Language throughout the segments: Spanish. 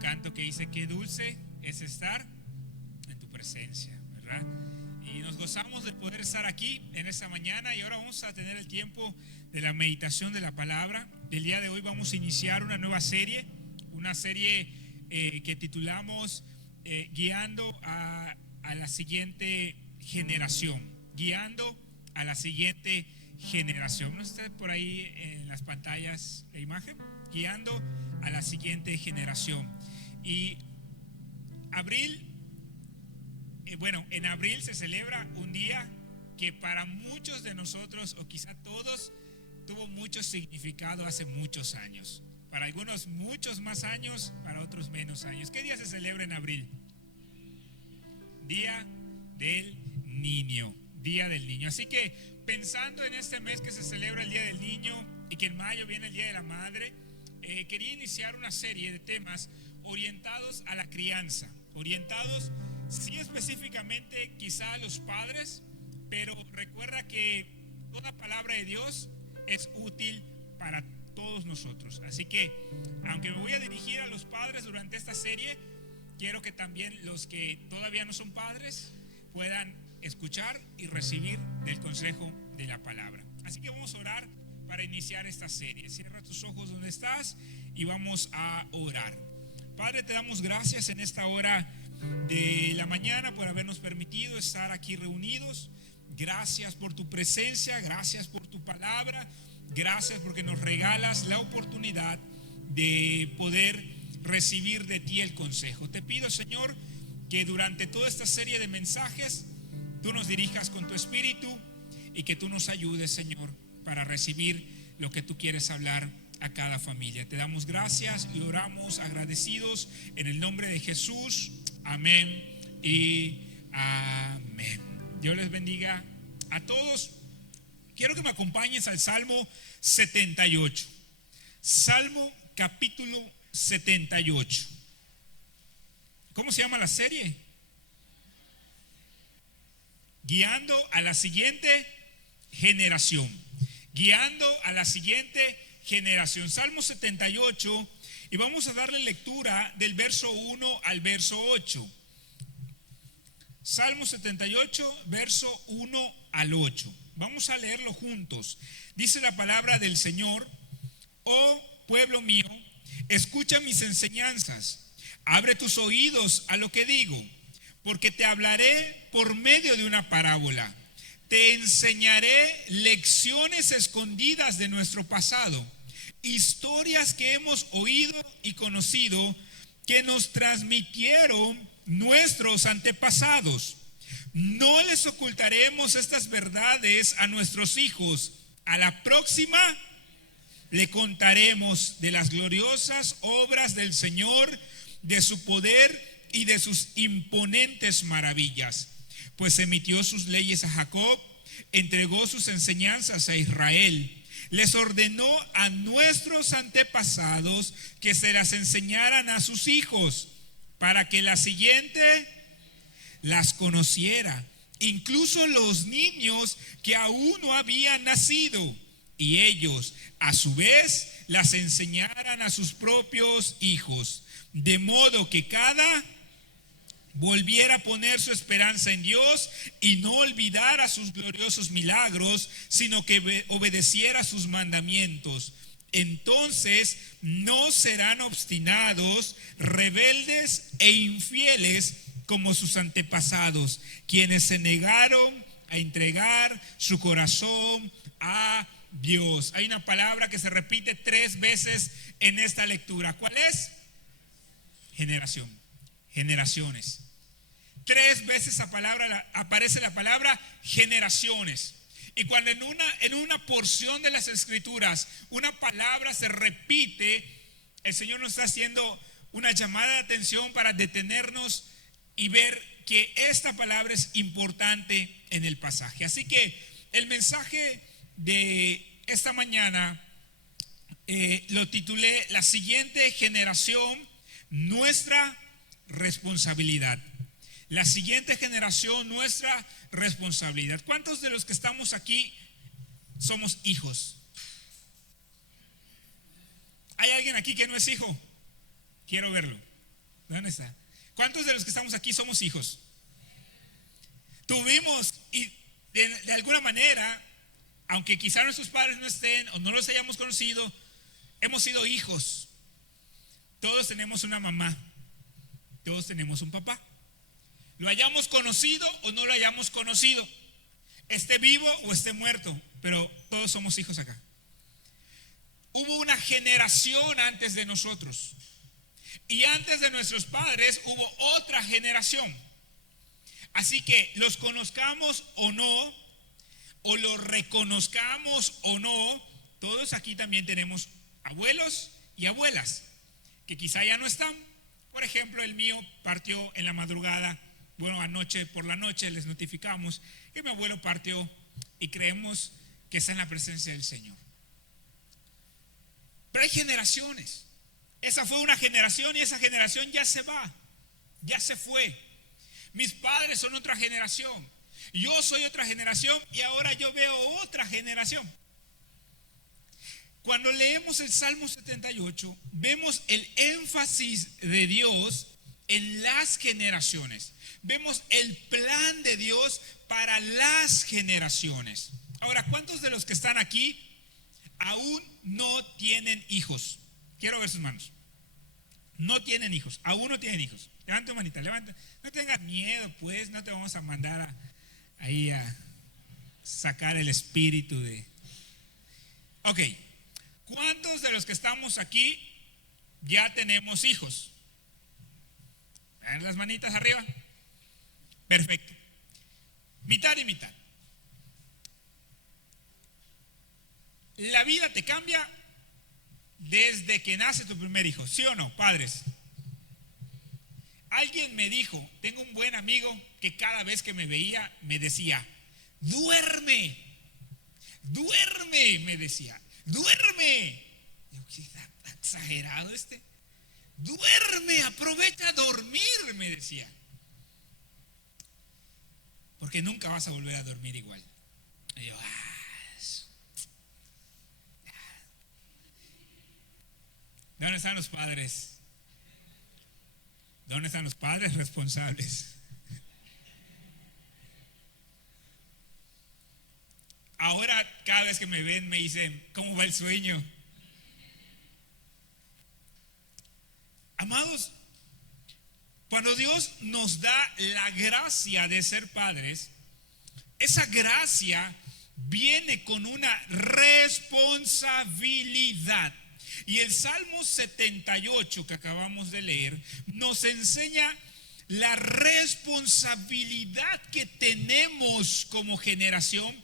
canto que dice: qué dulce es estar en tu presencia, ¿verdad? Y nos gozamos de poder estar aquí en esta mañana. Y ahora vamos a tener el tiempo de la meditación de la palabra. El día de hoy vamos a iniciar una nueva serie, una serie que titulamos Guiando a la siguiente generación. Guiando a la siguiente generación. ¿No está por ahí en las pantallas la imagen? Guiando a la siguiente generación. Y abril, en abril se celebra un día que para muchos de nosotros, o quizá todos, tuvo mucho significado hace muchos años. Para algunos muchos más años, para otros menos años. ¿Qué día se celebra en abril? Día del Niño. Día del Niño. Así que pensando en este mes que se celebra el Día del Niño y que en mayo viene el Día de la Madre, quería iniciar una serie de temas orientados a la crianza. Orientados, sí, específicamente quizá a los padres, pero recuerda que toda palabra de Dios es útil para todos nosotros. Así que, aunque me voy a dirigir a los padres durante esta serie, quiero que también los que todavía no son padres puedan escuchar y recibir del consejo de la palabra. Así que vamos a orar para iniciar esta serie. Cierra tus ojos donde estás y vamos a orar. Padre, te damos gracias en esta hora de la mañana por habernos permitido estar aquí reunidos. Gracias por tu presencia, gracias por tu palabra, gracias porque nos regalas la oportunidad de poder recibir de ti el consejo. Te pido, Señor, que durante toda esta serie de mensajes tú nos dirijas con tu espíritu y que tú nos ayudes, Señor, para recibir lo que tú quieres hablar a cada familia. Te damos gracias y oramos agradecidos en el nombre de Jesús. Amén y amén. Dios les bendiga a todos. Quiero que me acompañes al Salmo 78. Salmo capítulo 78. ¿Cómo se llama la serie? Guiando a la siguiente generación. Guiando a la siguiente generación. Salmo 78. Y vamos a darle lectura del verso 1 al verso 8. Salmo 78, verso 1 al 8. Vamos a leerlo juntos. Dice la palabra del Señor: oh pueblo mío, escucha mis enseñanzas. Abre tus oídos a lo que digo, porque te hablaré por medio de una parábola. Te enseñaré lecciones escondidas de nuestro pasado, historias que hemos oído y conocido, que nos transmitieron nuestros antepasados. No les ocultaremos estas verdades a nuestros hijos. A la próxima le contaremos de las gloriosas obras del Señor, de su poder y de sus imponentes maravillas. Pues emitió sus leyes a Jacob, entregó sus enseñanzas a Israel. Les ordenó a nuestros antepasados que se las enseñaran a sus hijos, para que la siguiente las conociera, incluso los niños que aún no habían nacido, y ellos a su vez las enseñaran a sus propios hijos, de modo que cada volviera a poner su esperanza en Dios y no olvidara sus gloriosos milagros, sino que obedeciera sus mandamientos. Entonces no serán obstinados, rebeldes e infieles como sus antepasados, quienes se negaron a entregar su corazón a Dios. Hay una palabra que se repite 3 veces en esta lectura. ¿Cuál es? Generación. Generaciones. 3 veces aparece la palabra generaciones. Y cuando en una porción de las escrituras una palabra se repite, el Señor nos está haciendo una llamada de atención para detenernos y ver que esta palabra es importante en el pasaje. Así que el mensaje de esta mañana lo titulé: la siguiente generación, nuestra responsabilidad. La siguiente generación, nuestra responsabilidad. ¿Cuántos de los que estamos aquí somos hijos? ¿Hay alguien aquí que no es hijo? Quiero verlo. ¿Dónde está? ¿Cuántos de los que estamos aquí somos hijos? Tuvimos, y de alguna manera, aunque quizá nuestros padres no estén o no los hayamos conocido, hemos sido hijos. Todos tenemos una mamá, todos tenemos un papá. Lo hayamos conocido o no lo hayamos conocido, esté vivo o esté muerto, pero todos somos hijos acá. Hubo una generación antes de nosotros, y antes de nuestros padres hubo otra generación. Así que los conozcamos o no, o los reconozcamos o no, todos aquí también tenemos abuelos y abuelas que quizá ya no están. Por ejemplo, el mío partió en la madrugada. Bueno, anoche, por la noche les notificamos que mi abuelo partió y creemos que está en la presencia del Señor. Pero hay generaciones. Esa fue una generación y esa generación ya se va, ya se fue. Mis padres son otra generación, yo soy otra generación y ahora yo veo otra generación. Cuando leemos el Salmo 78, vemos el énfasis de Dios en las generaciones. Vemos el plan de Dios para las generaciones. Ahora, ¿cuántos de los que están aquí aún no tienen hijos? Quiero ver sus manos. No tienen hijos, aún no tienen hijos. Levanta tu manita, levanta. No tengas miedo, pues, no te vamos a mandar ahí a sacar el espíritu de... Ok, ¿cuántos de los que estamos aquí ya tenemos hijos? ¿Ven las manitas arriba? Perfecto. Mitad y mitad. La vida te cambia desde que nace tu primer hijo, ¿sí o no, padres? Alguien me dijo, tengo un buen amigo que cada vez que me veía me decía, duerme, duerme, me decía, duerme. Yo, ¿qué está exagerado este? Duerme, aprovecha a dormir, me decía. Porque nunca vas a volver a dormir igual. Y yo, ¿dónde están los padres? ¿Dónde están los padres responsables? Ahora cada vez que me ven me dicen, ¿cómo va el sueño? Amados, cuando Dios nos da la gracia de ser padres, esa gracia viene con una responsabilidad. Y el Salmo 78 que acabamos de leer nos enseña la responsabilidad que tenemos como generación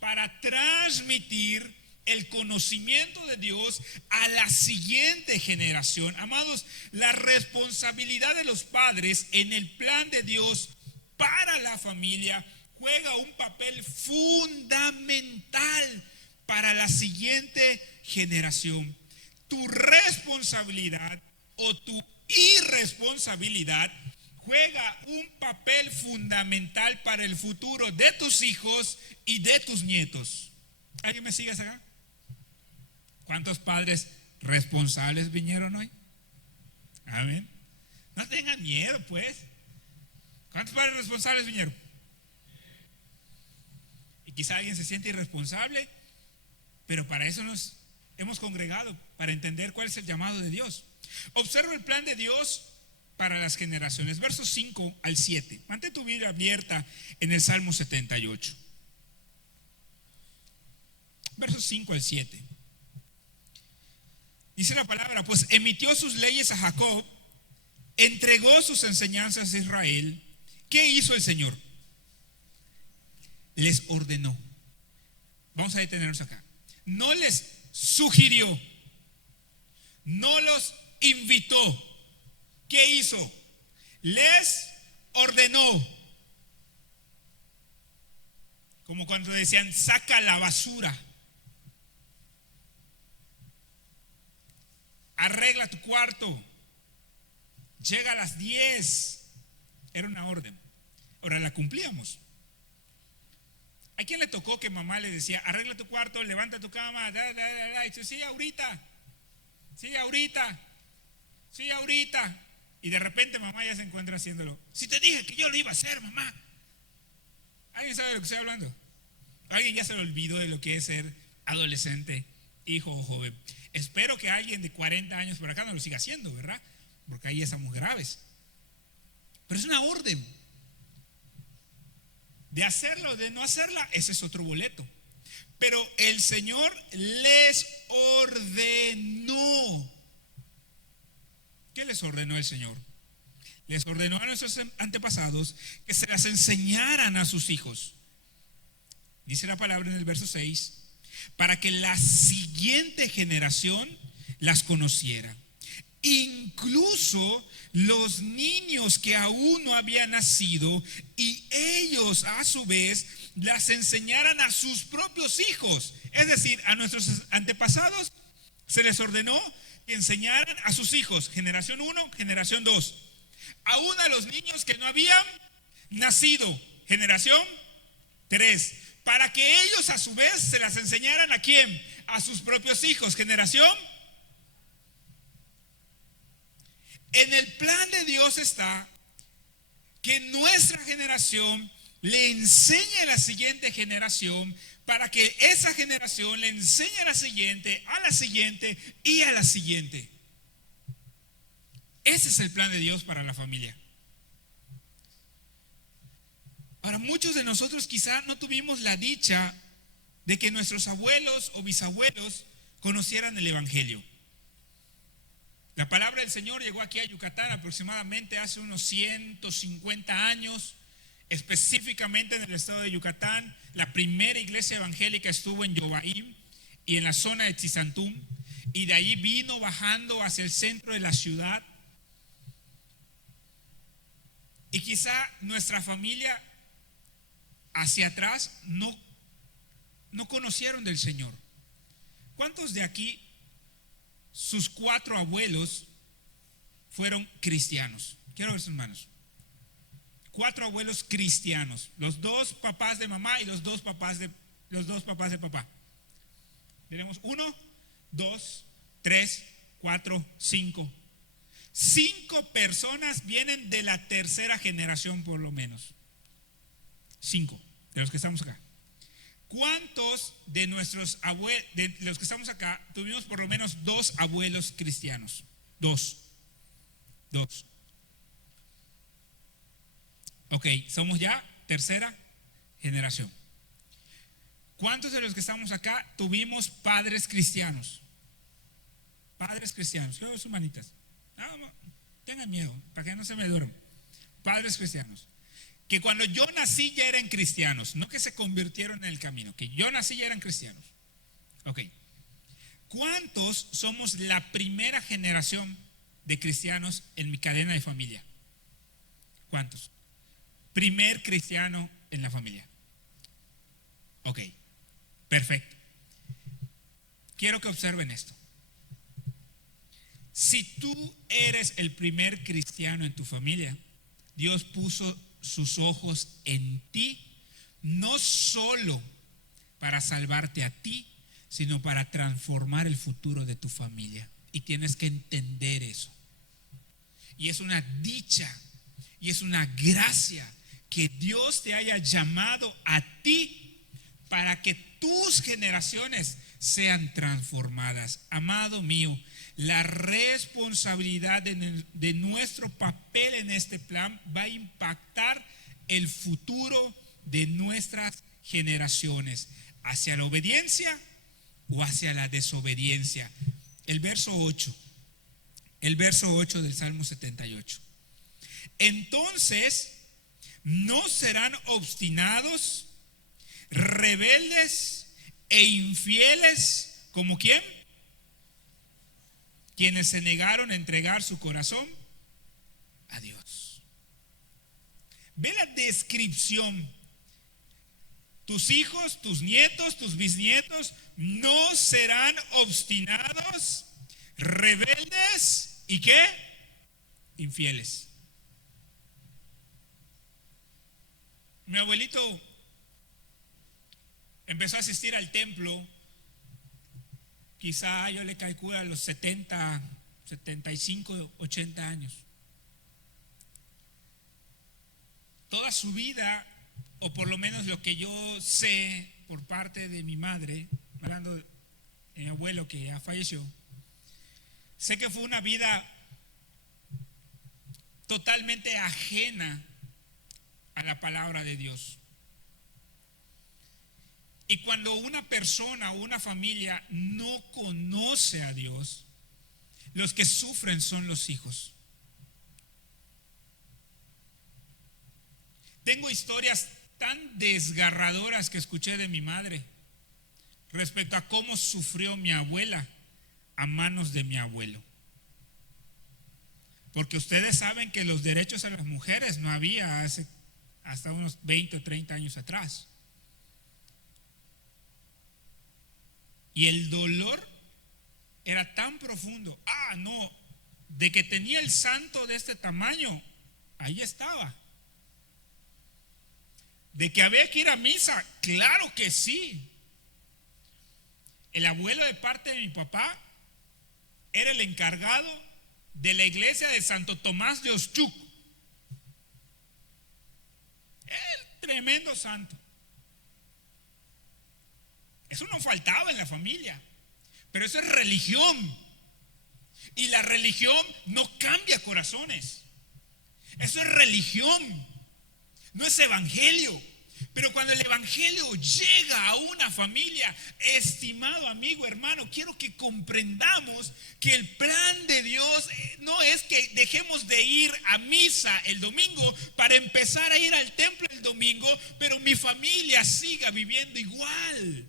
para transmitir el conocimiento de Dios a la siguiente generación. Amados, la responsabilidad de los padres en el plan de Dios para la familia juega un papel fundamental para la siguiente generación. Tu responsabilidad o tu irresponsabilidad juega un papel fundamental para el futuro de tus hijos y de tus nietos. ¿Alguien me sigue acá? ¿Cuántos padres responsables vinieron hoy? Amén. No tengan miedo, pues. ¿Cuántos padres responsables vinieron? Y quizá alguien se siente irresponsable, pero para eso nos hemos congregado, para entender cuál es el llamado de Dios. Observa el plan de Dios para las generaciones, versos 5 al 7. Mantén tu Biblia abierta en el Salmo 78. Versos 5 al 7. Dice la palabra, pues emitió sus leyes a Jacob, entregó sus enseñanzas a Israel. ¿Qué hizo el Señor? Les ordenó. Vamos a detenernos acá. No les sugirió, no los invitó. ¿Qué hizo? Les ordenó. Como cuando decían, saca la basura, arregla tu cuarto, llega a las 10. Era una orden. Ahora la cumplíamos. ¿A quién le tocó que mamá le decía, arregla tu cuarto, levanta tu cama, y dice, sí, ahorita, sí, ahorita, sí, ahorita? Y de repente mamá ya se encuentra haciéndolo. Si te dije que yo lo iba a hacer, mamá. ¿Alguien sabe de lo que estoy hablando? Alguien ya se le olvidó de lo que es ser adolescente, hijo o joven. Espero que alguien de 40 años por acá no lo siga haciendo, ¿verdad? Porque ahí estamos graves. Pero es una orden. De hacerla o de no hacerla, ese es otro boleto. Pero el Señor les ordenó. ¿Qué les ordenó el Señor? Les ordenó a nuestros antepasados que se las enseñaran a sus hijos. Dice la palabra en el verso 6, para que la siguiente generación las conociera. Incluso los niños que aún no habían nacido, y ellos a su vez las enseñaran a sus propios hijos. Es decir, a nuestros antepasados se les ordenó que enseñaran a sus hijos, generación 1, generación 2. Aún a los niños que no habían nacido, generación 3. Para que ellos a su vez se las enseñaran ¿a quién? A sus propios hijos, generación. En el plan de Dios está que nuestra generación le enseñe a la siguiente generación, para que esa generación le enseñe a la siguiente y a la siguiente. Ese es el plan de Dios para la familia. Ahora, muchos de nosotros quizá no tuvimos la dicha de que nuestros abuelos o bisabuelos conocieran el Evangelio. La palabra del Señor llegó aquí a Yucatán aproximadamente hace unos 150 años, específicamente en el estado de Yucatán. La primera iglesia evangélica estuvo en Yobaim y en la zona de Tzizantún, y de ahí vino bajando hacia el centro de la ciudad. Y quizá nuestra familia hacia atrás no conocieron del Señor. ¿Cuántos de aquí, sus 4 abuelos fueron cristianos? Quiero ver sus manos. 4 abuelos cristianos, los 2 papás de mamá y los dos papás de papá. Tenemos 1, 2, 3, 4, 5. 5 personas vienen de la tercera generación por lo menos. 5 de los que estamos acá. ¿Cuántos de nuestros abuelos, de los que estamos acá, tuvimos por lo menos 2 abuelos cristianos? 2. Ok, somos ya tercera generación. ¿Cuántos de los que estamos acá tuvimos padres cristianos? Padres cristianos. Quiero ver sus manitas. No, tengan miedo, para que no se me duerman. Padres cristianos. Que cuando yo nací ya eran cristianos, no que se convirtieron en el camino, que yo nací ya eran cristianos. Ok. ¿Cuántos somos la primera generación de cristianos en mi cadena de familia? ¿Cuántos? Primer cristiano en la familia. Ok, perfecto. Quiero que observen esto. Si tú eres el primer cristiano en tu familia, Dios puso sus ojos en ti, no solo para salvarte a ti, sino para transformar el futuro de tu familia. Y tienes que entender eso. Y es una dicha y es una gracia que Dios te haya llamado a ti para que tus generaciones sean transformadas. Amado mío, la responsabilidad de nuestro papel en este plan va a impactar el futuro de nuestras generaciones, hacia la obediencia o hacia la desobediencia. El verso 8 del Salmo 78. Entonces no serán obstinados, rebeldes e infieles, ¿como quién? Quienes se negaron a entregar su corazón a Dios. Ve la descripción. Tus hijos, tus nietos, tus bisnietos no serán obstinados, rebeldes y ¿qué? Infieles. Mi abuelito empezó a asistir al templo, quizá yo le calculo a los 70, 75, 80 años. su vida, o por lo menos lo que yo sé por parte de mi madre, hablando de mi abuelo que ya falleció, sé que fue una vida totalmente ajena a la palabra de Dios. Y cuando una persona o una familia no conoce a Dios, los que sufren son los hijos. Tengo historias tan desgarradoras que escuché de mi madre respecto a cómo sufrió mi abuela a manos de mi abuelo. Porque ustedes saben que los derechos a las mujeres no había hasta unos 20 o 30 años atrás. Y el dolor era tan profundo. No, de que tenía el santo de este tamaño, ahí estaba. De que había que ir a misa, claro que sí. El abuelo de parte de mi papá era el encargado de la iglesia de Santo Tomás de Ostuc. El tremendo santo. Eso no faltaba en la familia, pero eso es religión. Y la religión no cambia corazones. Eso es religión, no es evangelio. Pero cuando el evangelio llega a una familia, estimado amigo, hermano, quiero que comprendamos que el plan de Dios no es que dejemos de ir a misa el domingo para empezar a ir al templo el domingo, pero mi familia siga viviendo igual.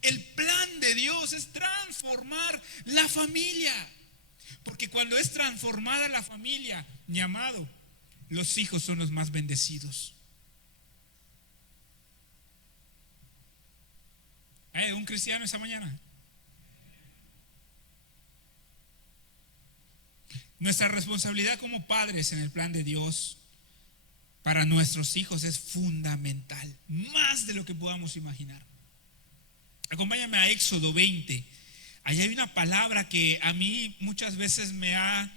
El plan de Dios es transformar la familia. Porque cuando es transformada la familia, mi amado, los hijos son los más bendecidos. ¿Hay un cristiano esta mañana? Nuestra responsabilidad como padres en el plan de Dios para nuestros hijos es fundamental, más de lo que podamos imaginar. Acompáñame a Éxodo 20. Allí hay una palabra que a mí muchas veces me ha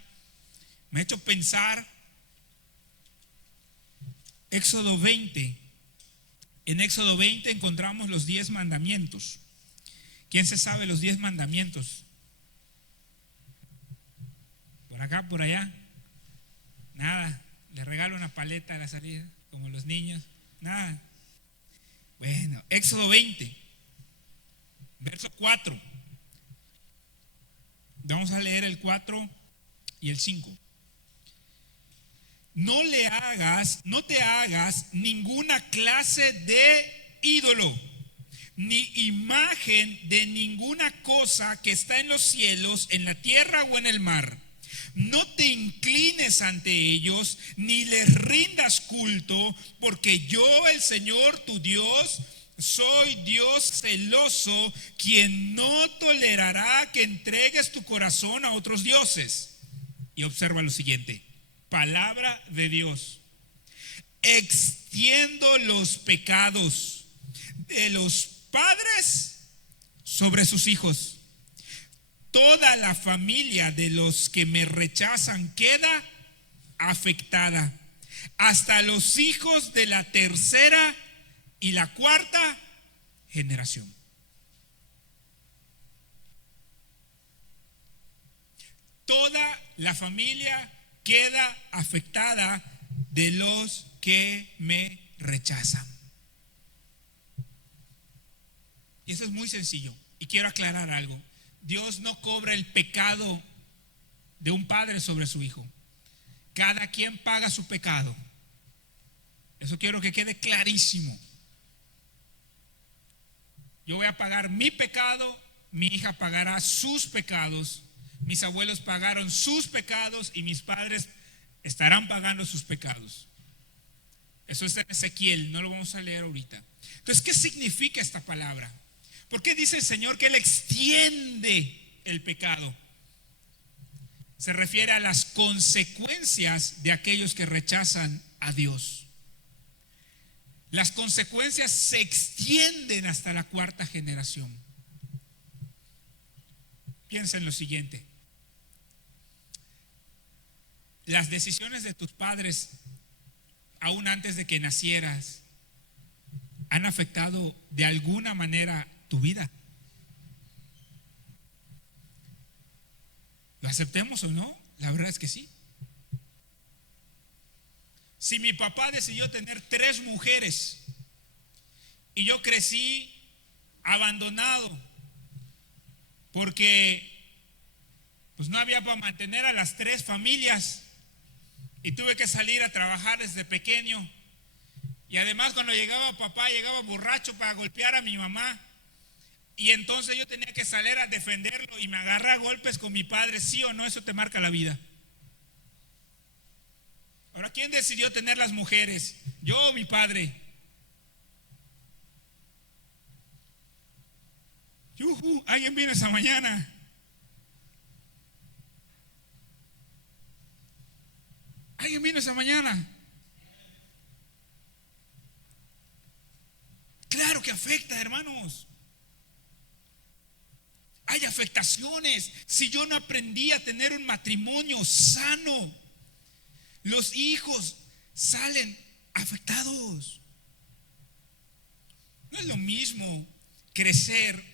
hecho pensar. Éxodo 20. En Éxodo 20 encontramos los 10 mandamientos. ¿Quién se sabe los 10 mandamientos? ¿Por acá, por allá? Nada. Le regalo una paleta a la salida, como los niños. Nada. Bueno, Éxodo 20. Verso 4. Vamos a leer el 4 y el 5. No te hagas ninguna clase de ídolo, ni imagen de ninguna cosa que está en los cielos, en la tierra o en el mar. No te inclines ante ellos, ni les rindas culto, porque yo, el Señor tu Dios, soy Dios celoso, quien no tolerará que entregues tu corazón a otros dioses. Y observa lo siguiente: palabra de Dios. Extiendo los pecados de los padres sobre sus hijos. Toda la familia de los que me rechazan queda afectada, hasta los hijos de la tercera y la cuarta generación. Toda la familia queda afectada de los que me rechazan. Y eso es muy sencillo. Y quiero aclarar algo. Dios no cobra el pecado de un padre sobre su hijo. Cada quien paga su pecado. Eso quiero que quede clarísimo. Yo voy a pagar mi pecado, mi hija pagará sus pecados, mis abuelos pagaron sus pecados y mis padres estarán pagando sus pecados. Eso está en Ezequiel, no lo vamos a leer ahorita. Entonces, ¿qué significa esta palabra? ¿Por qué dice el Señor que Él extiende el pecado? Se refiere a las consecuencias de aquellos que rechazan a Dios. Las consecuencias se extienden hasta la cuarta generación. Piensa en lo siguiente. Las decisiones de tus padres aún antes de que nacieras, han afectado de alguna manera tu vida. ¿Lo aceptemos o no? La verdad es que sí. Si mi papá decidió tener 3 mujeres y yo crecí abandonado porque pues no había para mantener a las 3 familias y tuve que salir a trabajar desde pequeño, y además cuando llegaba papá llegaba borracho para golpear a mi mamá, y entonces yo tenía que salir a defenderlo y me agarré a golpes con mi padre, ¿sí o no? Eso te marca la vida. Ahora, ¿quién decidió tener las mujeres? ¿Yo o mi padre? ¿Alguien vino esa mañana? ¿Alguien vino esa mañana? Claro que afecta, hermanos. Hay afectaciones. Si yo no aprendí a tener un matrimonio sano, los hijos salen afectados. No es lo mismo crecer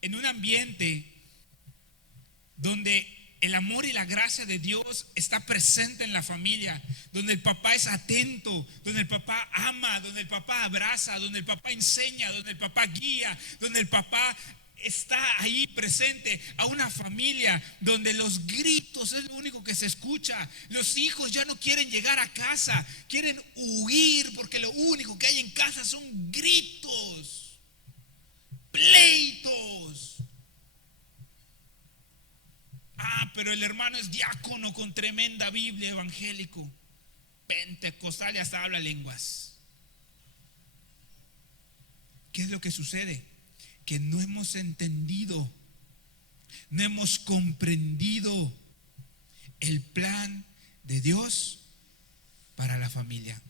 en un ambiente donde el amor y la gracia de Dios está presente en la familia, donde el papá es atento, donde el papá ama, donde el papá abraza, donde el papá enseña, donde el papá guía, donde el papá está ahí presente, a una familia donde los gritos es lo único que se escucha. Los hijos ya no quieren llegar a casa, quieren huir porque lo único que hay en casa son gritos, pleitos. Pero el hermano es diácono con tremenda Biblia, evangélico, pentecostal y hasta habla lenguas. ¿Qué es lo que sucede? Que no hemos entendido, no hemos comprendido el plan de Dios para la familia.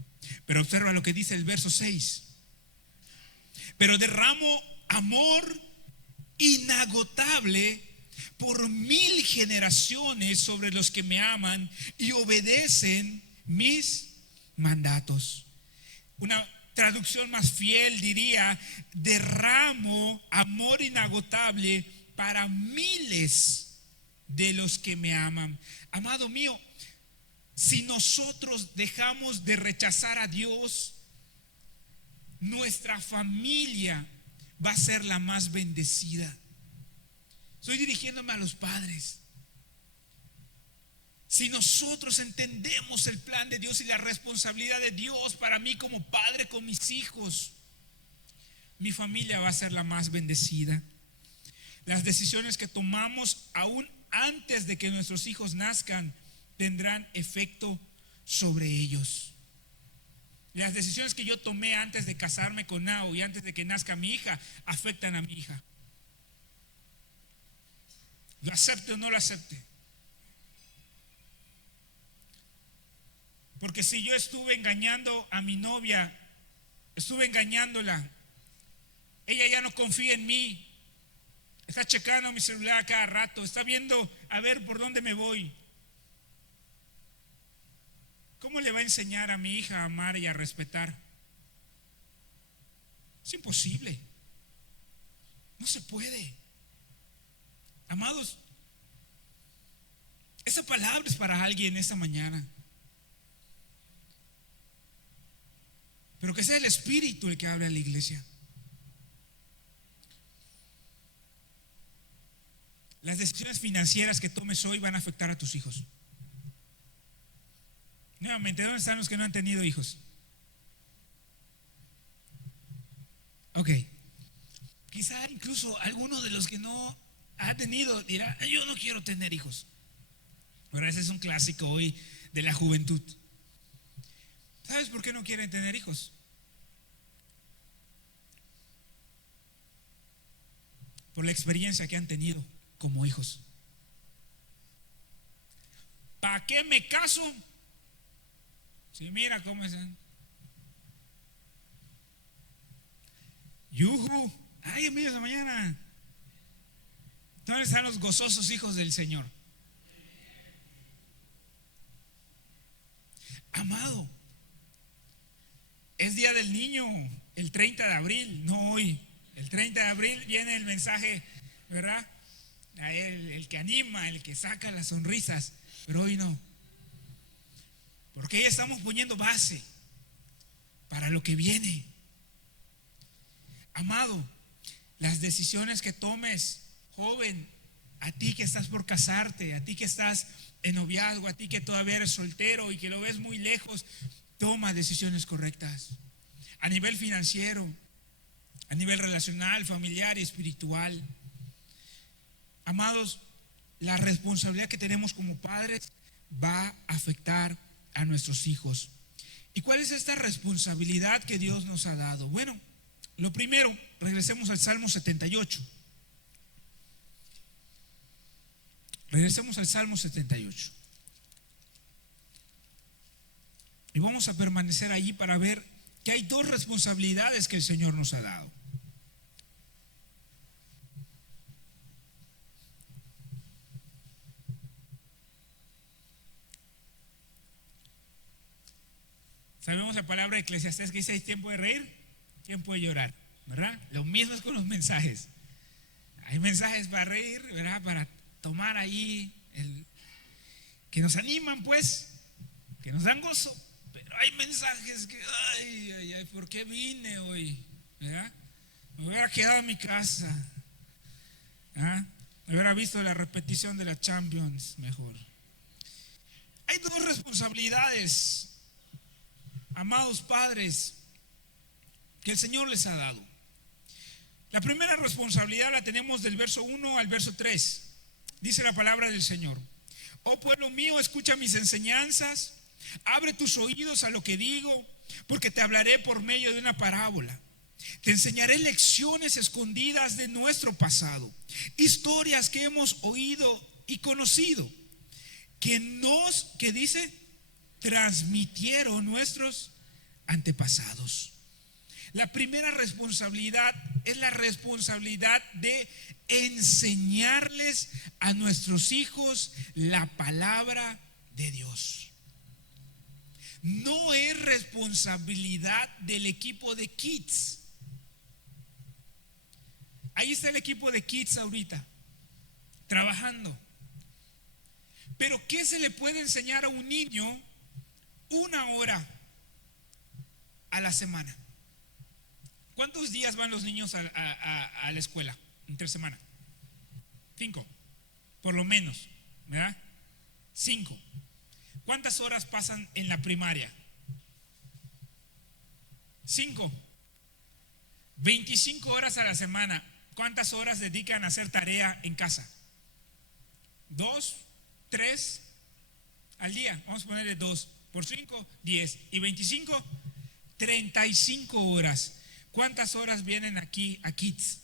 Pero observa lo que dice el verso 6. Pero derramo amor inagotable por 1000 generaciones sobre los que me aman y obedecen mis mandatos. Una traducción más fiel diría: derramo amor inagotable para miles de los que me aman. Amado mío, si nosotros dejamos de rechazar a Dios, nuestra familia va a ser la más bendecida. Estoy dirigiéndome a los padres. Si nosotros entendemos el plan de Dios y la responsabilidad de Dios para mí como padre con mis hijos, mi familia va a ser la más bendecida. Las decisiones que tomamos aún antes de que nuestros hijos nazcan tendrán efecto sobre ellos. Las decisiones que yo tomé antes de casarme con Nao y antes de que nazca mi hija afectan a mi hija. ¿Lo acepte o no lo acepte? Porque si yo estuve engañando a mi novia, estuve engañándola, ella ya no confía en mí, está checando mi celular cada rato, está viendo a ver por dónde me voy. ¿Cómo le va a enseñar a mi hija a amar y a respetar? Es imposible. No se puede. Amados, esa palabra es para alguien esta mañana. Pero que sea el Espíritu el que hable a la iglesia. Las decisiones financieras que tomes hoy van a afectar a tus hijos. Nuevamente, ¿dónde están los que no han tenido hijos? Ok. Quizá incluso alguno de los que no ha tenido dirá: yo no quiero tener hijos. Pero ese es un clásico hoy de la juventud. ¿Sabes por qué no quieren tener hijos? Por la experiencia que han tenido como hijos. ¿Para qué me caso? Si mira cómo es. Yuhu. Ay, mira esa mañana. ¿Dónde están los gozosos hijos del Señor? Amado, Es Día del Niño, el 30 de abril, no hoy. El 30 de abril viene el mensaje, ¿verdad? El que anima, el que saca las sonrisas, pero hoy no. Porque ya estamos poniendo base para lo que viene. Amado, las decisiones que tomes, joven, a ti que estás por casarte, a ti que estás en noviazgo, a ti que todavía eres soltero y que lo ves muy lejos, toma decisiones correctas. A nivel financiero, a nivel relacional, familiar y espiritual. Amados, la responsabilidad que tenemos como padres va a afectar a nuestros hijos. ¿Y cuál es esta responsabilidad que Dios nos ha dado? Bueno, lo primero, regresemos al Salmo 78. Regresemos al Salmo 78. Y vamos a permanecer allí para ver que hay dos responsabilidades que el Señor nos ha dado. Sabemos la palabra de Eclesiastés que dice: hay tiempo de reír, tiempo de llorar, ¿verdad? Lo mismo es con los mensajes. Hay mensajes para reír, ¿verdad? Para tomar ahí que nos animan, pues, que nos dan gozo. Pero hay mensajes que, ay, ¿por qué vine hoy? ¿Verdad? Me hubiera quedado en mi casa. ¿Ah? Me hubiera visto la repetición de la Champions mejor. Hay dos responsabilidades, amados padres, que el Señor les ha dado. La primera responsabilidad la tenemos del verso 1 al verso 3. Dice la palabra del Señor: oh pueblo mío, escucha mis enseñanzas, abre tus oídos a lo que digo, porque te hablaré por medio de una parábola. Te enseñaré lecciones escondidas de nuestro pasado, historias que hemos oído y conocido, que dice, transmitieron nuestros antepasados. La primera responsabilidad es la responsabilidad de enseñarles a nuestros hijos la palabra de Dios. No es responsabilidad del equipo de Kids. Ahí está el equipo de Kids ahorita, trabajando. Pero ¿qué se le puede enseñar a un niño 1 hora a la semana? ¿Cuántos días van los niños a la escuela entre semana? 5, por lo menos, ¿verdad? 5. ¿Cuántas horas pasan en la primaria? 5. 25 horas a la semana. ¿Cuántas horas dedican a hacer tarea en casa? 2, 3 al día. Vamos a ponerle 2 por 5, 10. ¿Y 25? 35 horas. ¿Cuántas horas vienen aquí a Kids?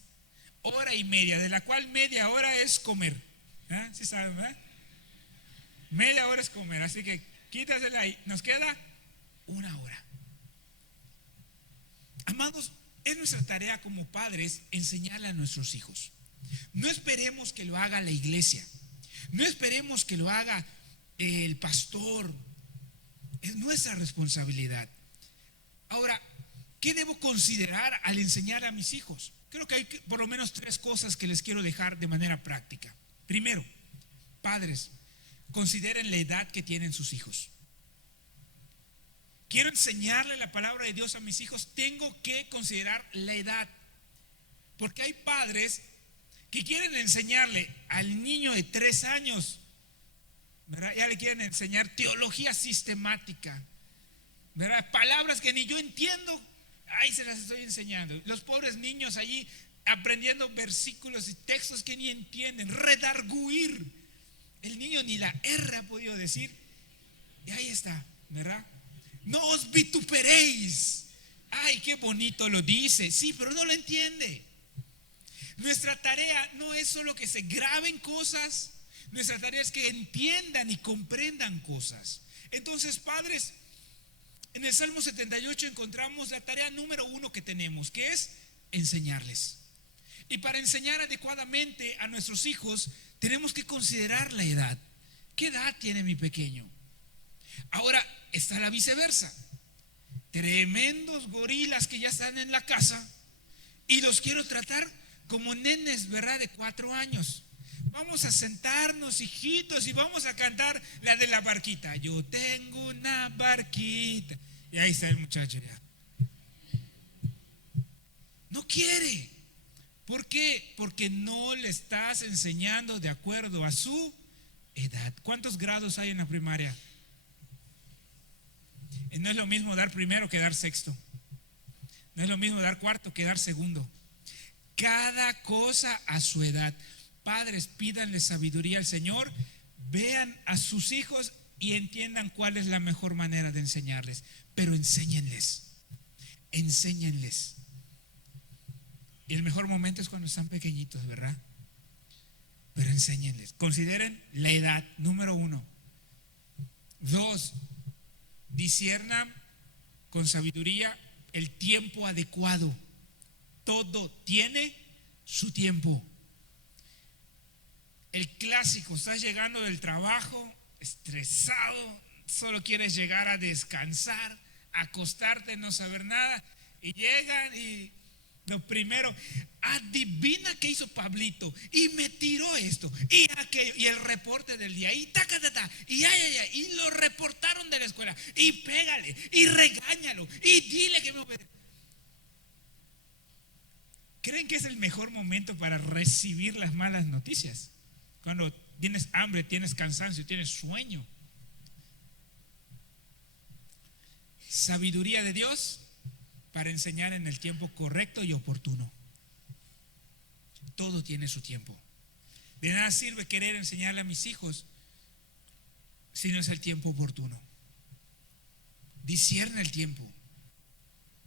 1:30, de la cual media hora es comer. ¿Ah? ¿Sí saben, verdad? Media hora es comer, así que quítasela ahí. Nos queda 1 hora. Amados, es nuestra tarea como padres enseñarle a nuestros hijos. No esperemos que lo haga la iglesia. No esperemos que lo haga el pastor. Es nuestra responsabilidad. Ahora, ¿qué debo considerar al enseñar a mis hijos? Creo que hay por lo menos 3 cosas que les quiero dejar de manera práctica. Primero, padres, consideren la edad que tienen sus hijos. Quiero enseñarle la palabra de Dios a mis hijos, tengo que considerar la edad. Porque hay padres que quieren enseñarle al niño de 3 años, ¿verdad? Ya le quieren enseñar teología sistemática, ¿verdad? Palabras que ni yo entiendo, ahí se las estoy enseñando. Los pobres niños allí aprendiendo versículos y textos que ni entienden, redarguir. El niño ni la R ha podido decir. Y ahí está, ¿verdad? No os vituperéis. Ay, qué bonito lo dice. Sí, pero no lo entiende. Nuestra tarea no es solo que se graben cosas. Nuestra tarea es que entiendan y comprendan cosas. Entonces, padres, en el Salmo 78 encontramos la tarea número 1 que tenemos, que es enseñarles. Y para enseñar adecuadamente a nuestros hijos, tenemos que considerar la edad. ¿Qué edad tiene mi pequeño? Ahora está la viceversa. tremendos gorilas que ya están en la casa y los quiero tratar como nenes, ¿verdad? De 4 años. Vamos a sentarnos, hijitos, y vamos a cantar la de la barquita. Yo tengo una barquita. Y ahí está el muchacho ya. No quiere. ¿Por qué? Porque no le estás enseñando de acuerdo a su edad. ¿Cuántos grados hay en la primaria? No es lo mismo dar primero que dar sexto. No es lo mismo dar cuarto que dar segundo. Cada cosa a su edad. Padres, pídanle sabiduría al Señor, vean a sus hijos y entiendan cuál es la mejor manera de enseñarles. Pero enséñenles. Y el mejor momento es cuando están pequeñitos, ¿verdad? Pero enséñenles. Consideren la edad, número 1. 2, disciernan con sabiduría el tiempo adecuado. Todo tiene su tiempo. El clásico, estás llegando del trabajo, estresado, solo quieres llegar a descansar, acostarte, no saber nada, y llegan y lo primero, adivina qué hizo Pablito, y me tiró esto, y aquello, y el reporte del día, y y lo reportaron de la escuela, y pégale, y regáñalo, y dile que me obedezca. ¿Creen que es el mejor momento para recibir las malas noticias? Cuando tienes hambre, tienes cansancio, tienes sueño. Sabiduría de Dios para enseñar en el tiempo correcto y oportuno. Todo tiene su tiempo. De nada sirve querer enseñarle a mis hijos si no es el tiempo oportuno. Discierne el tiempo.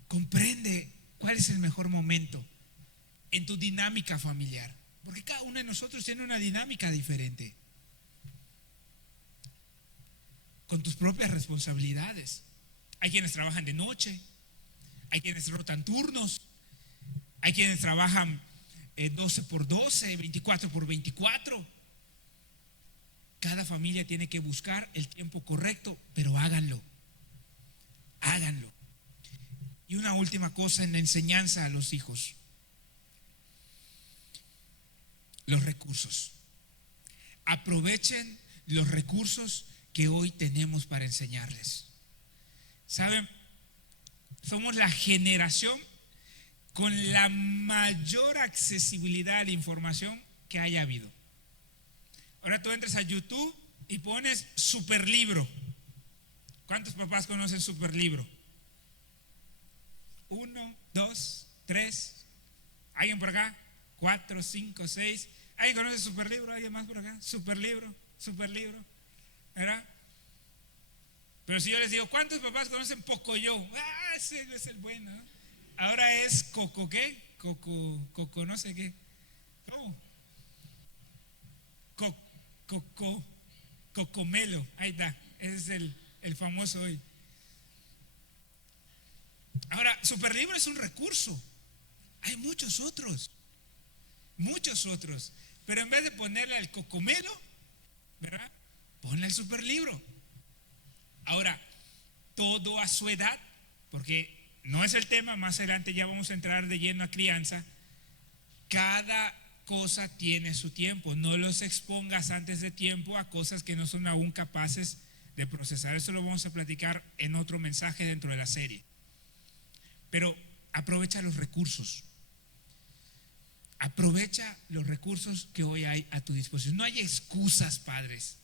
Comprende cuál es el mejor momento en tu dinámica familiar. Porque cada uno de nosotros tiene una dinámica diferente. Con tus propias responsabilidades. Hay quienes trabajan de noche. Hay quienes rotan turnos. Hay quienes trabajan 12x12, 24x24. Cada familia tiene que buscar el tiempo correcto, pero háganlo. Y una última cosa en la enseñanza a los hijos. Los recursos. Aprovechen los recursos que hoy tenemos para enseñarles. ¿Saben? Somos la generación con la mayor accesibilidad a la información que haya habido. Ahora tú entras a YouTube y pones Superlibro. ¿Cuántos papás conocen Superlibro? 1, 2, 3. ¿Alguien por acá? 4, 5, 6. ¿Alguien conoce Superlibro? ¿Alguien más por acá? Superlibro, ¿verdad? Pero si yo les digo, ¿cuántos papás conocen Pocoyo? Ese es el bueno. Ahora es Coco, ¿qué? Coco, no sé qué. ¿Cómo? Cocomelo. Ahí está. Ese es el famoso hoy. Ahora, Superlibro es un recurso. Hay muchos otros. Pero en vez de ponerle al Cocomelo, ¿verdad? Ponle el Superlibro. Ahora, todo a su edad, porque no es el tema, más adelante ya vamos a entrar de lleno a crianza. Cada cosa tiene su tiempo. No los expongas antes de tiempo a cosas que no son aún capaces de procesar. Eso lo vamos a platicar en otro mensaje dentro de la serie. Pero aprovecha los recursos. Aprovecha los recursos que hoy hay a tu disposición. No hay excusas, padres.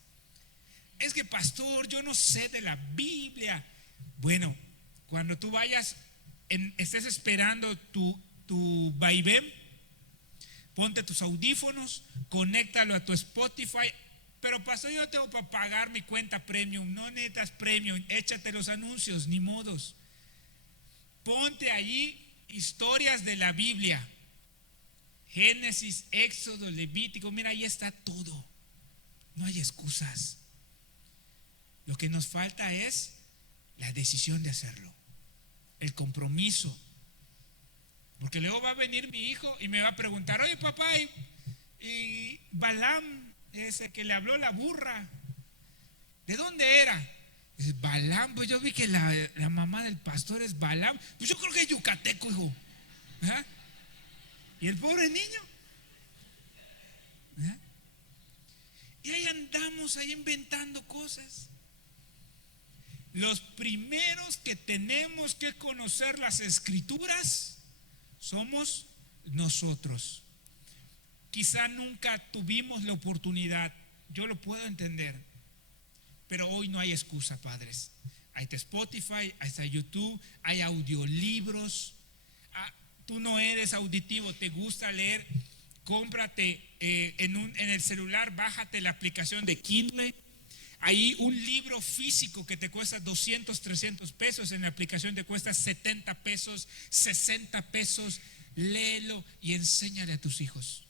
Es que, pastor, yo no sé de la Biblia. Bueno, cuando tú vayas, estés esperando tu vaivén, ponte tus audífonos, conéctalo a tu Spotify. Pero, pastor, yo tengo para pagar mi cuenta premium. No necesitas premium, échate los anuncios, ni modos. Ponte allí historias de la Biblia. Génesis, Éxodo, Levítico, mira, ahí está todo. No hay excusas. Lo que nos falta es la decisión de hacerlo, el compromiso. Porque luego va a venir mi hijo y me va a preguntar, oye papá, y Balaam, ese que le habló la burra, ¿de dónde era? Es Balaam, pues yo vi que la mamá del pastor es Balaam. Pues yo creo que es yucateco, hijo. ¿Verdad? Y el pobre niño. ¿Verdad? Y ahí andamos, ahí inventando cosas. Los primeros que tenemos que conocer las escrituras somos nosotros. Quizá nunca tuvimos la oportunidad, yo lo puedo entender, pero hoy no hay excusa, padres. Hay Spotify, hay YouTube, hay audiolibros. Tú no eres auditivo, te gusta leer, cómprate en el celular, bájate la aplicación de Kindle. Hay un libro físico que te cuesta 200, 300 pesos, en la aplicación te cuesta 70 pesos, 60 pesos. Léelo y enséñale a tus hijos.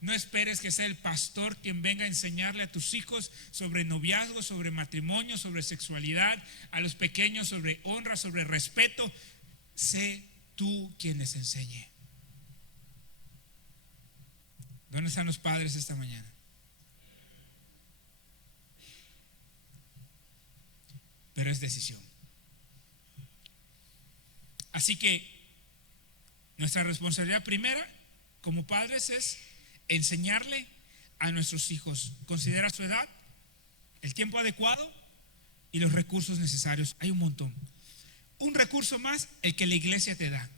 No esperes que sea el pastor quien venga a enseñarle a tus hijos sobre noviazgo, sobre matrimonio, sobre sexualidad, a los pequeños sobre honra, sobre respeto. Sé tú quien les enseñe. ¿Dónde están los padres esta mañana? Pero es decisión. Así que nuestra responsabilidad primera como padres es enseñarle a nuestros hijos. Considera su edad, el tiempo adecuado y los recursos necesarios. Hay un montón. Un recurso más, el que la iglesia te da.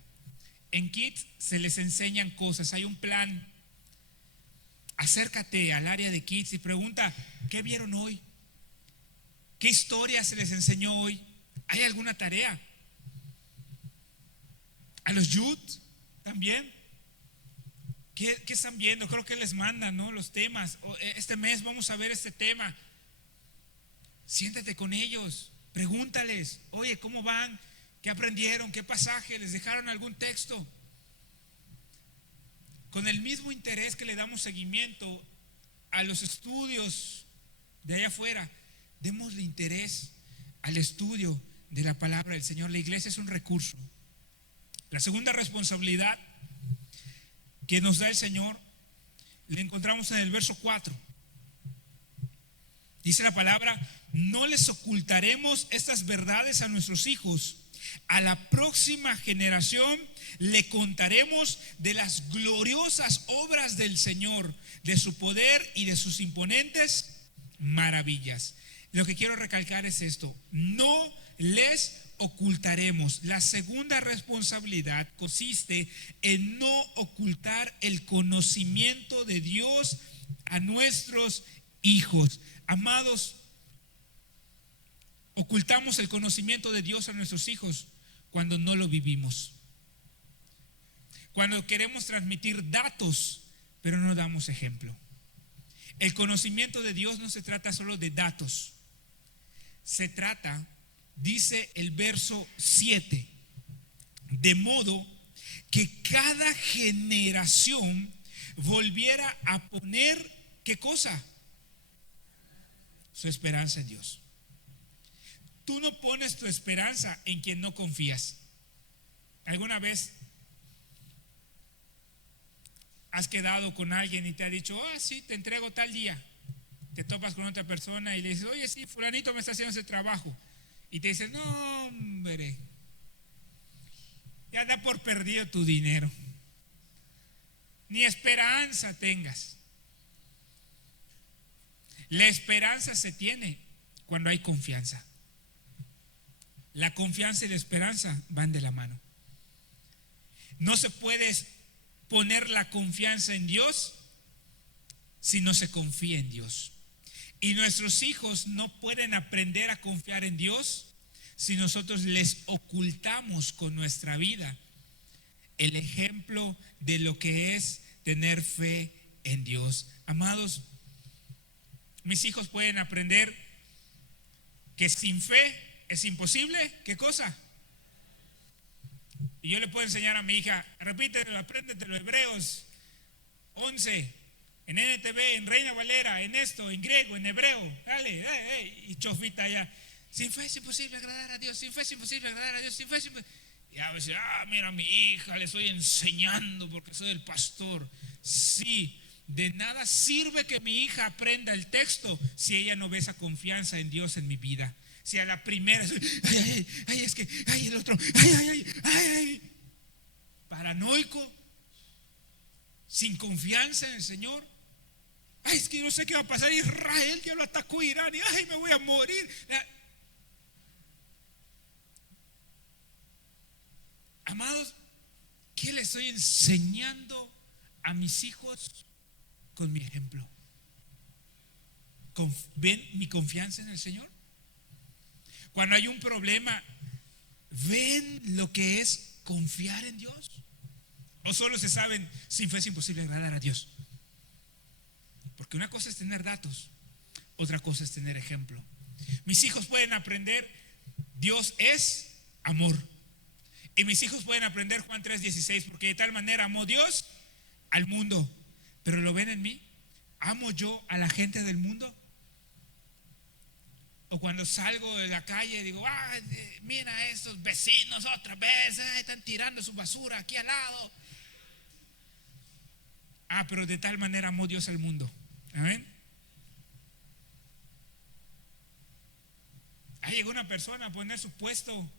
En Kids se les enseñan cosas, hay un plan. Acércate al área de Kids y pregunta, ¿qué vieron hoy? ¿Qué historia se les enseñó hoy? ¿Hay alguna tarea? A los youth también. ¿Qué están viendo? Creo que les mandan, ¿no? Los temas. Este mes vamos a ver este tema. Siéntate con ellos, pregúntales, oye, ¿cómo van? ¿Qué aprendieron? ¿Qué pasaje? ¿Les dejaron algún texto? Con el mismo interés que le damos seguimiento a los estudios de allá afuera, démosle interés al estudio de la palabra del Señor. La iglesia es un recurso. La segunda responsabilidad que nos da el Señor la encontramos en el verso 4. Dice la palabra: no les ocultaremos estas verdades a nuestros hijos. A la próxima generación le contaremos de las gloriosas obras del Señor, de su poder y de sus imponentes maravillas. Lo que quiero recalcar es esto: no les ocultaremos. La segunda responsabilidad consiste en no ocultar el conocimiento de Dios a nuestros hijos. Amados, ocultamos el conocimiento de Dios a nuestros hijos cuando no lo vivimos. Cuando queremos transmitir datos, pero no damos ejemplo. El conocimiento de Dios no se trata solo de datos. Se trata, dice el verso 7, de modo que cada generación volviera a poner, ¿qué cosa? Su esperanza en Dios. Tú no pones tu esperanza en quien no confías. ¿Alguna vez has quedado con alguien y te ha dicho, sí, te entrego tal día? Te topas con otra persona y le dices, oye, sí, fulanito me está haciendo ese trabajo. Y te dices, no, hombre, ya da por perdido tu dinero. Ni esperanza tengas. La esperanza se tiene cuando hay confianza. La confianza y la esperanza van de la mano. No se puede poner la confianza en Dios si no se confía en Dios. Y nuestros hijos no pueden aprender a confiar en Dios si nosotros les ocultamos con nuestra vida el ejemplo de lo que es tener fe en Dios. Amados, mis hijos pueden aprender que sin fe es imposible. ¿Qué cosa? Y yo le puedo enseñar a mi hija, repítelo, apréndetelo, Hebreos 11, en NTV, en Reina Valera, en esto, en griego, en hebreo, dale, y chofita allá. Sin fe es imposible agradar a Dios, sin fe es imposible agradar a Dios, sin fe es imposible. Y a veces, mira, mi hija, le estoy enseñando porque soy el pastor. Sí, de nada sirve que mi hija aprenda el texto si ella no ve esa confianza en Dios en mi vida. Si a la primera, ay, es que, ay, el otro, ay, paranoico, sin confianza en el Señor. Ay, es que no sé qué va a pasar. Israel ya lo atacó Irán y ay, me voy a morir. Amados, ¿qué le estoy enseñando a mis hijos con mi ejemplo? ¿Ven mi confianza en el Señor? Cuando hay un problema, ¿ven lo que es confiar en Dios? ¿O solo se saben, sin fe es imposible agradar a Dios? Porque una cosa es tener datos, otra cosa es tener ejemplo. Mis hijos pueden aprender, Dios es amor. Y mis hijos pueden aprender Juan 3:16, porque de tal manera amó Dios al mundo. Pero lo ven en mí. ¿Amo yo a la gente del mundo? O cuando salgo de la calle digo, mira a estos vecinos otra vez, están tirando su basura aquí al lado. Pero de tal manera amó Dios al mundo. Amén. Ahí llegó una persona a poner su puesto.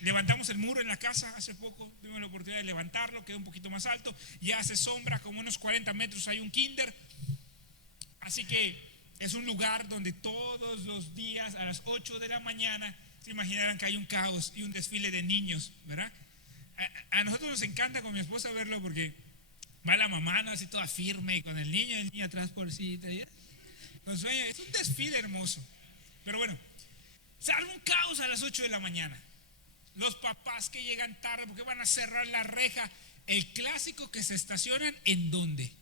Levantamos el muro en la casa hace poco, tuvimos la oportunidad de levantarlo, quedó un poquito más alto, ya hace sombra, como unos 40 metros hay un kinder, así que es un lugar donde todos los días a las 8 de la mañana se imaginarán que hay un caos y un desfile de niños, ¿verdad? A nosotros nos encanta con mi esposa verlo porque va la mamá, ¿no? Así toda firme y con el niño atrás por sí, con sueño. Es un desfile hermoso, pero bueno, se arma un caos a las 8 de la mañana. Los papás que llegan tarde porque van a cerrar la reja. El clásico que se estacionan, ¿en dónde?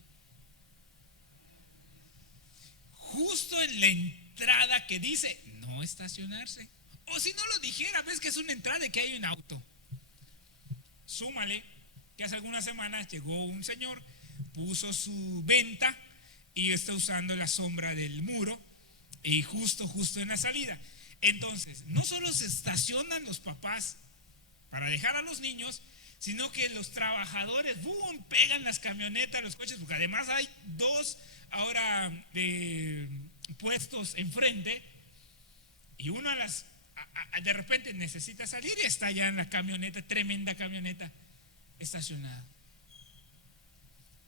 Justo en la entrada que dice no estacionarse. O si no lo dijera, ves que es una entrada y que hay un auto. Súmale que hace algunas semanas llegó un señor, puso su venta y está usando la sombra del muro y justo en la salida. Entonces, no solo se estacionan los papás para dejar a los niños, sino que los trabajadores pegan las camionetas, los coches, porque además hay dos ahora puestos enfrente y uno de repente necesita salir y está ya en la camioneta, tremenda camioneta estacionada.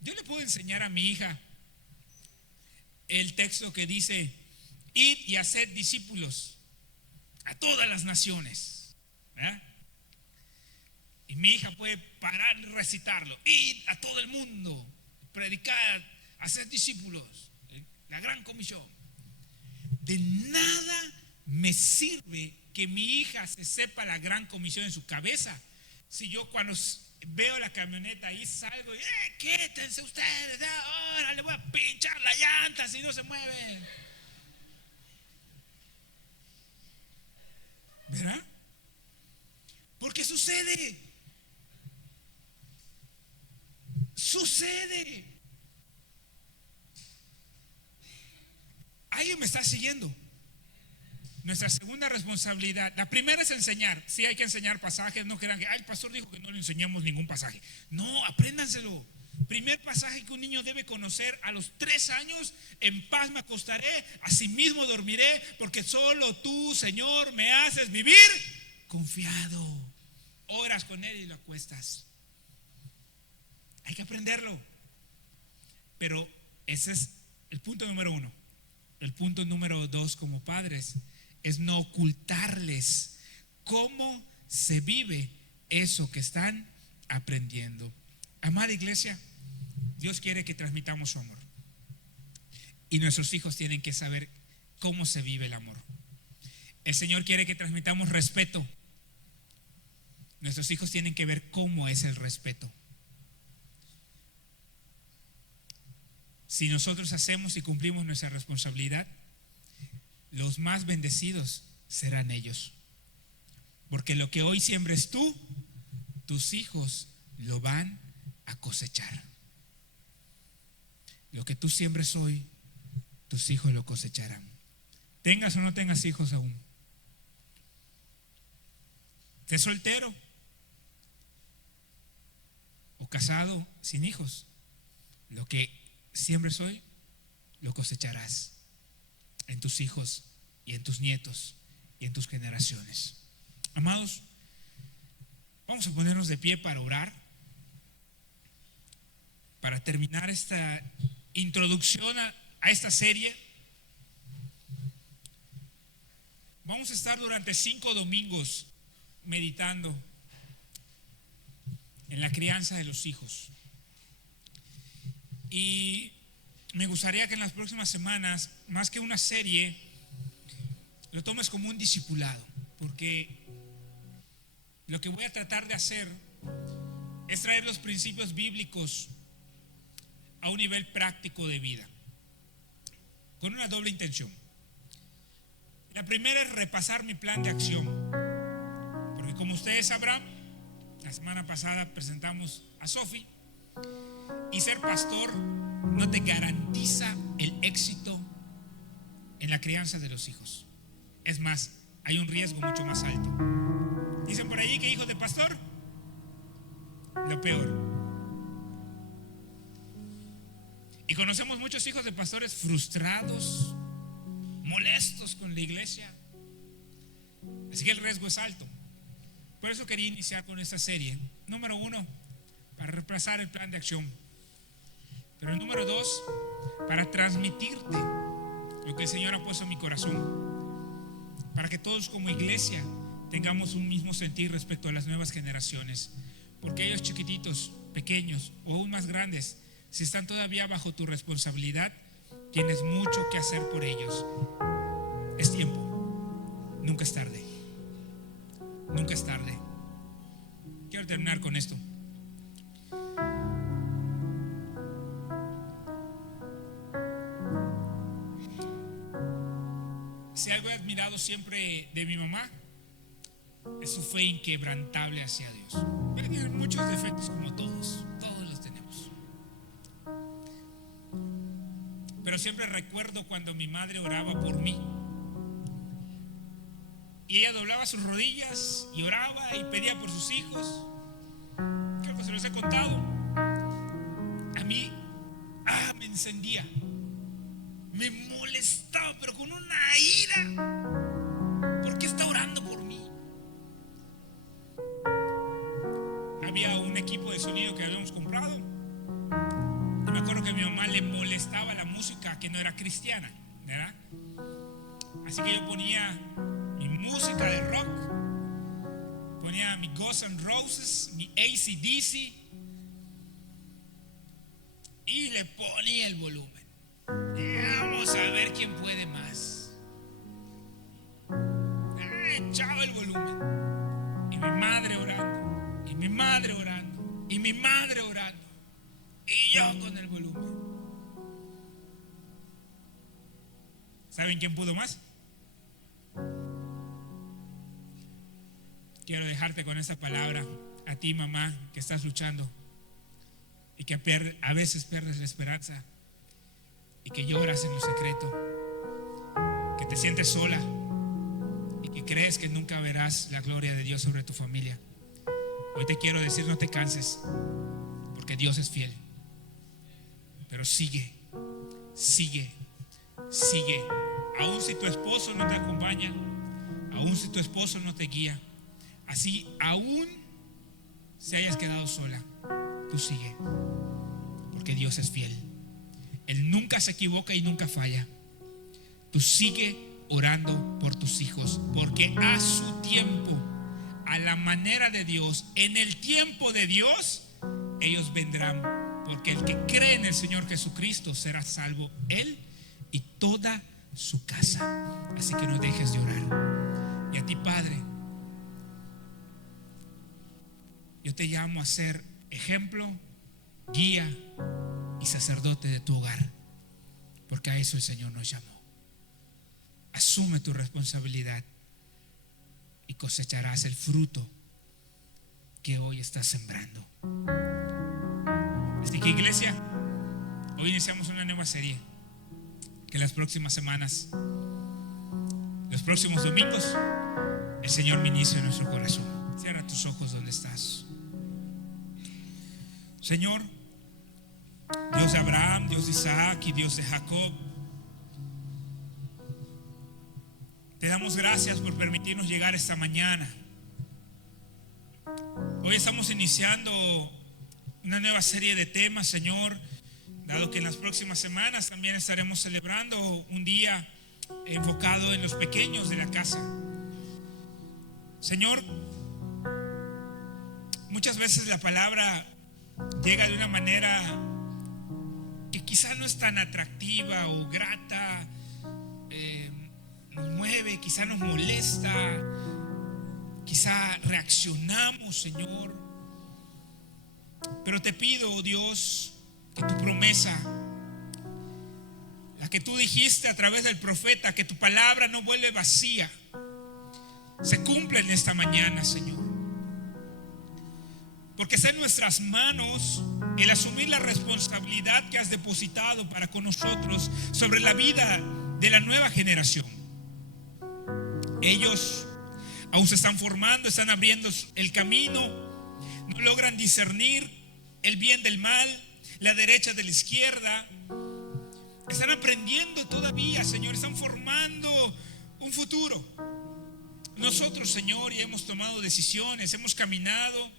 Yo le puedo enseñar a mi hija el texto que dice: id y haced discípulos a todas las naciones, ¿verdad? Y mi hija puede parar y recitarlo: id a todo el mundo, predicar, hacer discípulos, la gran comisión. De nada me sirve que mi hija se sepa la gran comisión en su cabeza si yo cuando veo la camioneta ahí salgo y quítense ustedes, ahora le voy a pinchar la llanta si no se mueven, ¿verdad? Porque sucede. ¿Alguien me está siguiendo? Nuestra segunda responsabilidad, la primera es enseñar. Sí, hay que enseñar pasajes. No crean que el pastor dijo que no le enseñamos ningún pasaje. No, apréndanselo. Primer pasaje que un niño debe conocer: a los 3 años, en paz me acostaré, asimismo dormiré, porque solo tú, Señor, me haces vivir confiado. Oras con él y lo acuestas. Hay que aprenderlo. Pero ese es el punto número 1. El punto número 2, como padres, es no ocultarles cómo se vive eso que están aprendiendo. Amada iglesia, Dios quiere que transmitamos su amor. Y nuestros hijos tienen que saber cómo se vive el amor. El Señor quiere que transmitamos respeto. Nuestros hijos tienen que ver cómo es el respeto. Si nosotros hacemos y cumplimos nuestra responsabilidad, los más bendecidos serán ellos. Porque lo que hoy siembres tú, tus hijos lo van a cosechar. Lo que tú siembres hoy, tus hijos lo cosecharán. Tengas o no tengas hijos aún. Estés soltero o casado sin hijos. Lo que siembres hoy, lo cosecharás en tus hijos y en tus nietos y en tus generaciones. Amados, vamos a ponernos de pie para orar, para terminar esta introducción a esta serie. Vamos a estar durante 5 domingos meditando en la crianza de los hijos. Y me gustaría que en las próximas semanas, más que una serie, lo tomes como un discipulado, porque lo que voy a tratar de hacer es traer los principios bíblicos a un nivel práctico de vida, con una doble intención. La primera es repasar mi plan de acción, porque como ustedes sabrán, la semana pasada presentamos a Sofi, y ser pastor no te garantiza el éxito en la crianza de los hijos. Es más, hay un riesgo mucho más alto. Dicen por allí que hijos de pastor, lo peor. Y conocemos muchos hijos de pastores frustrados, molestos con la iglesia. Así que el riesgo es alto. Por eso quería iniciar con esta serie. Número 1, para repasar el plan de acción. Pero el número 2, para transmitirte lo que el Señor ha puesto en mi corazón, para que todos como iglesia tengamos un mismo sentir respecto a las nuevas generaciones. Porque ellos chiquititos, pequeños o aún más grandes, si están todavía bajo tu responsabilidad, tienes mucho que hacer por ellos. Es tiempo, nunca es tarde. Nunca es tarde. Quiero terminar con esto. Si algo he admirado siempre de mi mamá, es su fe inquebrantable hacia Dios. Tiene muchos defectos como todos los tenemos. Pero siempre recuerdo cuando mi madre oraba por mí. Y ella doblaba sus rodillas y oraba y pedía por sus hijos. Creo que se los he contado. A mí, me encendía. Me molestaba, pero con una ira. ¿Por qué está orando por mí? Había un equipo de sonido que habíamos comprado. Y me acuerdo que a mi mamá le molestaba la música que no era cristiana, ¿verdad? Así que yo ponía mi música de rock, ponía mi Guns N' Roses, mi AC/DC, y le ponía el volumen. Vamos a ver quién puede más. Echaba el volumen. Y mi madre orando, y mi madre orando, y mi madre orando, y yo con el volumen. ¿Saben quién pudo más? Quiero dejarte con esta palabra a ti, mamá, que estás luchando y que a veces pierdes la esperanza y que lloras en lo secreto, que te sientes sola y que crees que nunca verás la gloria de Dios sobre tu familia. Hoy te quiero decir, no te canses, porque Dios es fiel. Pero sigue. Aun si tu esposo no te acompaña, aun si tu esposo no te guía, así aún si hayas quedado sola, tú sigue, porque Dios es fiel. Él nunca se equivoca y nunca falla. Tú sigue orando por tus hijos, porque a su tiempo, a la manera de Dios, en el tiempo de Dios, ellos vendrán. Porque el que cree en el Señor Jesucristo será salvo, él y toda su casa. Así que no dejes de orar. Y a ti, Padre, yo te llamo a ser ejemplo, guía y sacerdote de tu hogar, porque a eso el Señor nos llamó. Asume tu responsabilidad y cosecharás el fruto que hoy estás sembrando. Así que, iglesia, hoy iniciamos una nueva serie que las próximas semanas, los próximos domingos, el Señor ministre en nuestro corazón. Cierra tus ojos donde estás. Señor, Dios de Abraham, Dios de Isaac y Dios de Jacob, Te damos gracias por permitirnos llegar esta mañana. Hoy estamos iniciando una nueva serie de temas, Señor, dado que en las próximas semanas también estaremos celebrando un día enfocado en los pequeños de la casa. Señor, muchas veces la palabra llega de una manera que quizá no es tan atractiva o grata, nos mueve, quizá nos molesta, quizá reaccionamos, Señor. Pero te pido, oh Dios, que tu promesa, la que tú dijiste a través del profeta, que tu palabra no vuelve vacía, se cumpla en esta mañana, Señor. Porque está en nuestras manos el asumir la responsabilidad que has depositado para con nosotros sobre la vida de la nueva generación. Ellos aún se están formando, están abriendo el camino, no logran discernir el bien del mal, la derecha de la izquierda. Están aprendiendo todavía, Señor, están formando un futuro. Nosotros, Señor, ya hemos tomado decisiones, hemos caminado,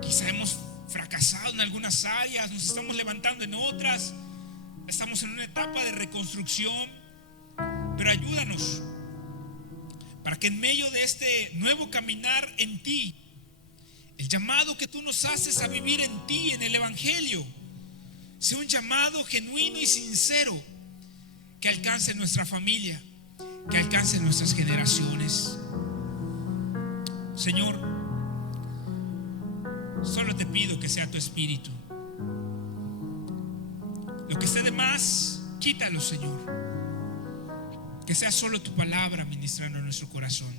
quizá hemos fracasado en algunas áreas, nos estamos levantando en otras, estamos en una etapa de reconstrucción, pero ayúdanos para que en medio de este nuevo caminar en ti, el llamado que tú nos haces a vivir en ti, en el Evangelio, sea un llamado genuino y sincero que alcance nuestra familia, que alcance nuestras generaciones. Señor, solo te pido que sea tu Espíritu. Lo que esté de más, quítalo, Señor. Que sea solo tu palabra ministrando en nuestro corazón.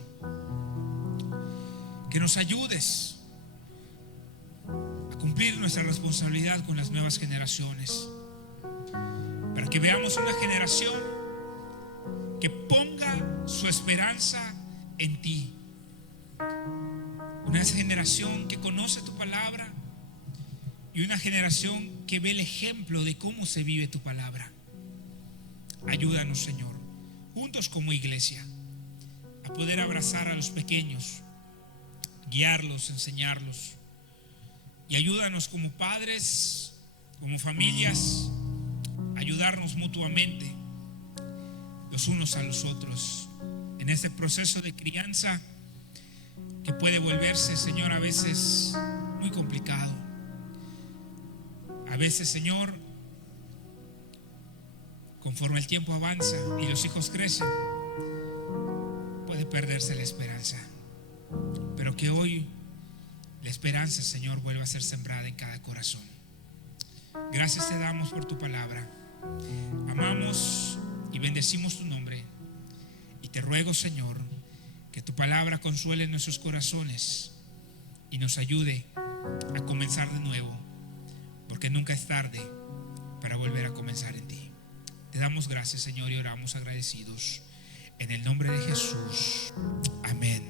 Que nos ayudes a cumplir nuestra responsabilidad con las nuevas generaciones, para que veamos una generación que ponga su esperanza en ti, una generación que conoce tu palabra y una generación que ve el ejemplo de cómo se vive tu palabra. Ayúdanos, Señor, juntos como iglesia, a poder abrazar a los pequeños, guiarlos, enseñarlos. Y ayúdanos como padres, como familias, ayudarnos mutuamente los unos a los otros en este proceso de crianza que puede volverse, Señor, a veces muy complicado. A veces, Señor, conforme el tiempo avanza y los hijos crecen, puede perderse la esperanza. Pero que hoy la esperanza, Señor, vuelva a ser sembrada en cada corazón. Gracias te damos por tu palabra. Amamos y bendecimos tu nombre. Y te ruego, Señor, que tu palabra consuele nuestros corazones y nos ayude a comenzar de nuevo, porque nunca es tarde para volver a comenzar en ti. Te damos gracias, Señor, y oramos agradecidos en el nombre de Jesús. Amén.